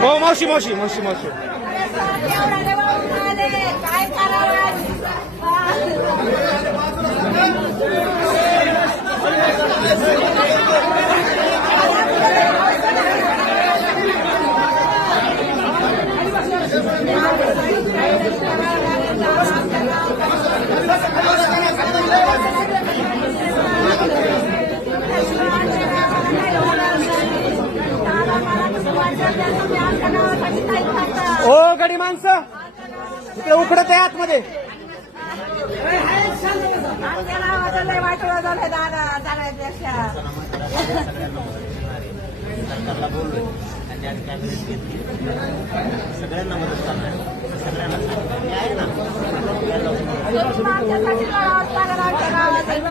हो मावशी मावशी मावशी मावशी. ओ गडी माणसं. इकडे उकडत आहे आतमध्ये. सरकारला बोललोय आणि आज घेतली सगळ्यांना मदत करणार. सगळ्यांना ना